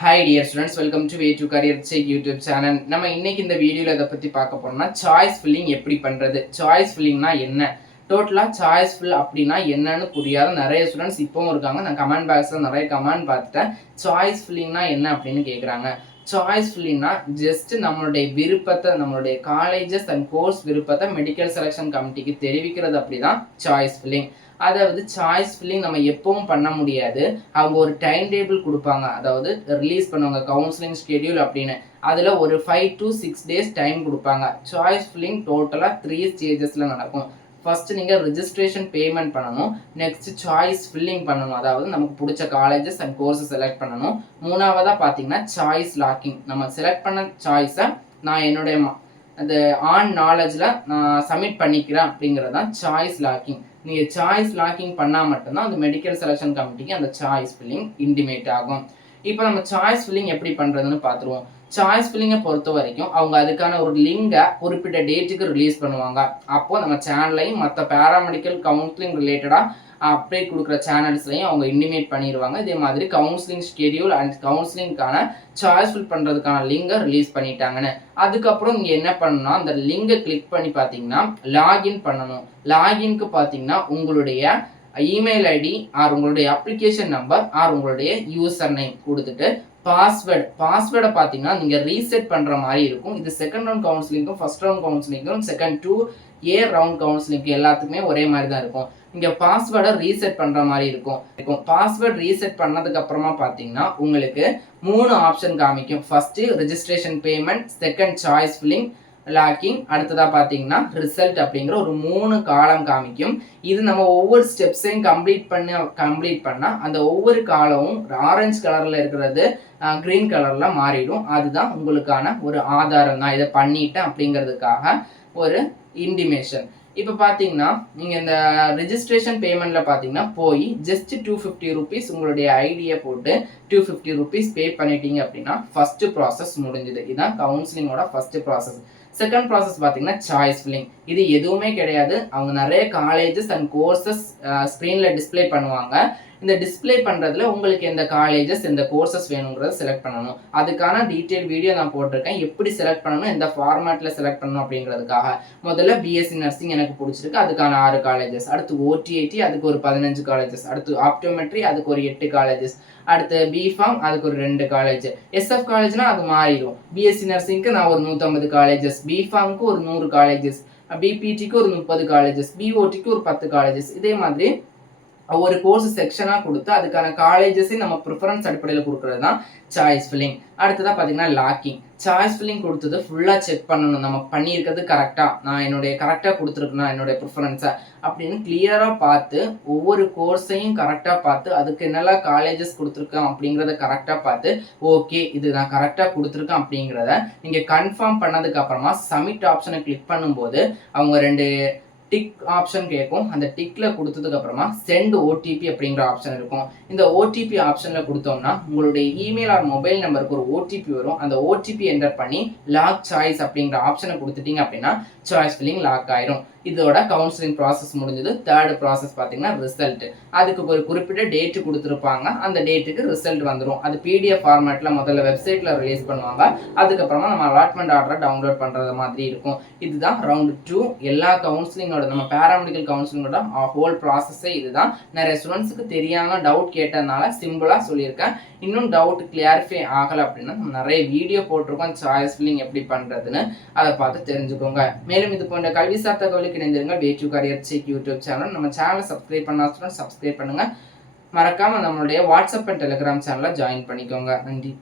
Hi dear students, welcome to Way to Career Check YouTube channel. நம்ம இன்னைக்கு இந்த வீடியோல இத பத்தி பார்க்க போறோம்னா சாய்ஸ் ஃபில்லிங் எப்படி பண்றது? சாய்ஸ் ஃபில்லிங்னா என்ன? டோட்டலா சாய்ஸ் ஃபில் அப்படினா என்னன்னு புரியாத நிறைய ஸ்டூடண்ட்ஸ் இப்பவும் இருக்காங்க. நான் கமெண்ட் பாக்ஸ்ல நிறைய கமெண்ட் பார்த்துட்டேன். சாய்ஸ் ஃபில்லிங்னா என்ன அப்படின்னு கேக்குறாங்க. சாய்ஸ் ஃபில்லிங்னா ஜஸ்ட் நம்மளுடைய விருப்பத்தை நம்மளுடைய காலேஜஸ் அண்ட் கோர்ஸ் விருப்பத்தை மெடிக்கல் செலெக்ஷன் கமிட்டிக்கு தெரிவிக்கிறது அப்படிதான் சாய்ஸ் ஃபில்லிங். அதாவது சாய்ஸ் ஃபில்லிங் நம்ம எப்பவும் பண்ண முடியாது. அவங்க ஒரு டைம் டேபிள் கொடுப்பாங்க, அதாவது ரிலீஸ் பண்ணுவாங்க கவுன்சிலிங் ஸ்கெடியூல் அப்படின்னு. அதில் ஒரு 5 to 6 days டைம் கொடுப்பாங்க. சாய்ஸ் ஃபில்லிங் டோட்டலாக 3 ஸ்டேஜஸில் நடக்கும். ஃபர்ஸ்ட் நீங்கள் ரிஜிஸ்ட்ரேஷன் பேமெண்ட் பண்ணணும். நெக்ஸ்ட் சாய்ஸ் ஃபில்லிங் பண்ணணும், அதாவது நமக்கு பிடிச்ச காலேஜஸ் அண்ட் கோர்ஸஸ் செலக்ட் பண்ணணும். மூணாவதாக பார்த்தீங்கன்னா சாய்ஸ் லாக்கிங். நம்ம செலக்ட் பண்ண சாய்ஸை நான் என்னுடைய அந்த ஆன் நாலேஜில் நான் சப்மிட் பண்ணிக்கிறேன் அப்படிங்கிறது தான் சாய்ஸ் லாக்கிங். நீங்கள் சாய்ஸ் லாக்கிங் பண்ணால் மட்டும்தான் அந்த மெடிக்கல் செலெக்ஷன் கமிட்டிக்கு அந்த சாய்ஸ் ஃபில்லிங் இன்டிமேட் ஆகும். இப்போ நம்ம சாய்ஸ் ஃபில்லிங் எப்படி பண்ணுறதுன்னு பார்த்துருவோம். சாய்ஸ் ஃபில்லிங்கை பொறுத்த வரைக்கும் அவங்க அதுக்கான ஒரு லிங்கை குறிப்பிட்ட டேட்டுக்கு ரிலீஸ் பண்ணுவாங்க. அப்போது நம்ம சேனல்லையும் மற்ற பேராமெடிக்கல் கவுன்சிலிங் ரிலேட்டடாக அப்டேட் கொடுக்குற சேனல்ஸ்லையும் அவங்க இன்டிமேட் பண்ணிடுவாங்க. இதே மாதிரி கவுன்சிலிங் ஸ்கெடியூல் அண்ட் கவுன்சிலிங்கான சாய்ஸ் ஃபில் பண்ணுறதுக்கான லிங்கை ரிலீஸ் பண்ணிட்டாங்கன்னு. அதுக்கப்புறம் நீங்கள் என்ன பண்ணணும்னா அந்த லிங்கை கிளிக் பண்ணி பார்த்தீங்கன்னா லாகின் பண்ணணும். லாகின்க்கு பார்த்தீங்கன்னா உங்களுடைய இமெயில் ஐடி ஆர் உங்களுடைய அப்ளிகேஷன் நம்பர் ஆர் உங்களுடைய யூசர் நேம் கொடுத்துட்டு பாஸ்வேர்டை பார்த்தீங்கன்னா நீங்கள் ரீசெட் பண்ணுற மாதிரி இருக்கும். இது செகண்ட் ரவுண்ட் கவுன்சிலிங்கும் ஃபர்ஸ்ட் ரவுண்ட் கவுன்சிலிங்கும் செகண்ட் 2A ரவுண்ட் கவுன்சிலிங்க்கு எல்லாத்துக்குமே ஒரே மாதிரி தான் இருக்கும். இங்கே பாஸ்வேர்டை ரீசெட் பண்ணுற மாதிரி இருக்கும். பாஸ்வேர்ட் ரீசெட் பண்ணதுக்கு அப்புறமா பார்த்தீங்கன்னா உங்களுக்கு 3 ஆப்ஷன் காமிக்கும். First registration payment, second choice filling locking, அடுத்ததாக பார்த்தீங்கன்னா ரிசல்ட் அப்படிங்கிற ஒரு 3 காலம் காமிக்கும். இது நம்ம ஒவ்வொரு ஸ்டெப்ஸையும் கம்ப்ளீட் பண்ணால் அந்த ஒவ்வொரு காலமும் ஆரஞ்சு கலரில் இருக்கிறது க்ரீன் கலரில் மாறிடும். அதுதான் உங்களுக்கான ஒரு ஆதாரம் தான், இதை பண்ணிட்டேன் அப்படிங்கிறதுக்காக ஒரு இன்டிமேஷன். இப்போ பார்த்தீங்கன்னா நீங்கள் இந்த ரிஜிஸ்ட்ரேஷன் பேமெண்ட்டில் பார்த்தீங்கன்னா போய் ஜஸ்ட் 250 rupees உங்களுடைய ஐடியை போட்டு 250 rupees பே பண்ணிட்டீங்க அப்படின்னா ஃபஸ்ட்டு ப்ராசஸ் முடிஞ்சுது. இதுதான் கவுன்சிலிங்கோட ஃபஸ்ட்டு ப்ராசஸ். செகண்ட் ப்ராசஸ் பார்த்தீங்கன்னா சாய்ஸ் ஃபில்லிங். இது எதுவுமே கிடையாது. அவங்க நிறைய காலேஜஸ் அண்ட் கோர்சஸ் ஸ்க்ரீனில் டிஸ்பிளே பண்ணுவாங்க. இந்த டிஸ்பிளே பண்ணுறதுல உங்களுக்கு எந்த காலேஜஸ் எந்த கோர்சஸ் வேணுங்கிறத செலக்ட் பண்ணணும். அதுக்கான டீட்டெயில் வீடியோ நான் போட்டிருக்கேன், எப்படி செலக்ட் பண்ணணும், எந்த ஃபார்மேட்டில் செலக்ட் பண்ணணும் அப்படிங்கிறதுக்காக. முதல்ல பிஎஸ்சி நர்சிங் எனக்கு பிடிச்சிருக்கு, அதுக்கான 6 காலேஜஸ். அடுத்து ஓடிஐடி, அதுக்கு ஒரு 15 காலேஜஸ். அடுத்து ஆப்டோமெட்ரி, அதுக்கு ஒரு 8 காலேஜஸ். அடுத்து பிஃபார்ம், அதுக்கு ஒரு 2 காலேஜ். எஸ்எஃப் காலேஜ்னா அது மாறிடும். பிஎஸ்சி நர்சிங்க்கு நான் ஒரு 150 காலேஜஸ், பிஃபார்முக்கு ஒரு 100 காலேஜஸ், பிபிடிக்கு ஒரு 30 காலேஜஸ், பிஓடிக்கு ஒரு 10 காலேஜஸ். இதே மாதிரி ஒரு கோர்ஸ் செக்ஷனாக கொடுத்து அதுக்கான காலேஜஸையும் நம்ம ப்ரிஃபரன்ஸ் அடிப்படையில் கொடுக்குறது தான் சாய்ஸ் ஃபில்லிங். அடுத்ததாக பார்த்தீங்கன்னா லாக்கிங். சாய்ஸ் ஃபில்லிங் கொடுத்தது ஃபுல்லாக செக் பண்ணணும், நம்ம பண்ணியிருக்கிறது கரெக்டாக, நான் என்னுடைய கரெக்டாக கொடுத்துருக்கேன்னா என்னுடைய ப்ரிஃபரன்ஸை அப்படின்னு கிளியராக பார்த்து ஒவ்வொரு கோர்ஸையும் கரெக்டாக பார்த்து அதுக்கு என்னெல்லாம் காலேஜஸ் கொடுத்துருக்கேன் அப்படிங்கிறத கரெக்டாக பார்த்து ஓகே இது நான் கரெக்டாக கொடுத்துருக்கேன் அப்படிங்கிறத நீங்கள் கன்ஃபார்ம் பண்ணதுக்கப்புறமா சப்மிட் ஆப்ஷனை கிளிக் பண்ணும்போது அவங்க 2 டிக் ஆப்ஷன் கேட்கும். அந்த டிக்கில் கொடுத்ததுக்கு அப்புறமா சென்ட் ஓடிபி அப்படிங்கிற ஆப்ஷன் இருக்கும். இந்த ஓடிபி ஆப்ஷனில் கொடுத்தோம்னா உங்களுடைய இமெயில் ஆர் மொபைல் நம்பருக்கு ஒரு ஓடிபி வரும். அந்த ஓடிபி என்டர் பண்ணி லாக் சாய்ஸ் அப்படிங்கிற ஆப்ஷனை கொடுத்துட்டீங்க அப்படின்னா சாய்ஸ் ஃபில்லிங் லாக் ஆயிரும். இதோட கவுன்சிலிங் ப்ராசஸ் முடிஞ்சது. தேர்ட் ப்ராசஸ் பார்த்தீங்கன்னா ரிசல்ட். அதுக்கு ஒரு குறிப்பிட்ட டேட்டு கொடுத்துருப்பாங்க, அந்த டேட்டுக்கு ரிசல்ட் வந்துடும். அது பிடிஎஃப் ஃபார்மேட்டில் முதல்ல வெப்சைட்டில் ரிலீஸ் பண்ணுவாங்க. அதுக்கப்புறமா நம்ம அலாட்மெண்ட் ஆர்டரை டவுன்லோட் பண்ணுறது மாதிரி இருக்கும். இதுதான் ரவுண்ட் 2 எல்லா கவுன்சிலிங்கோட நம்ம பேராமெடிக்கல் கவுன்சிலிங்கோட ஹோல் ப்ராசஸே இதுதான். நிறைய ஸ்டூடெண்ட்ஸுக்கு தெரியாமல் டவுட் கேட்டதுனால சிம்பிளாக சொல்லியிருக்கேன். இன்னும் டவுட் கிளியரிஃபை ஆகலை அப்படின்னா நம்ம நிறைய வீடியோ போட்டிருக்கோம் சாய்ஸ் ஃபில்லிங் எப்படி பண்ணுறதுன்னு, அதை பார்த்து தெரிஞ்சுக்கோங்க. மேலும் இது போன்ற கல்வி சார் தகவலுக்கு இணைந்திருங்கள். Way to career check YouTube channel. நம்ம சேனலை சப்ஸ்கிரைப் பண்ணால் சப்ஸ்கிரைப் பண்ணுங்க. மறக்காம நம்மளுடைய வாட்ஸ்அப் அண்ட் டெலிகிராம் சேனலை ஜாயின் பண்ணிக்கோங்க. நன்றி.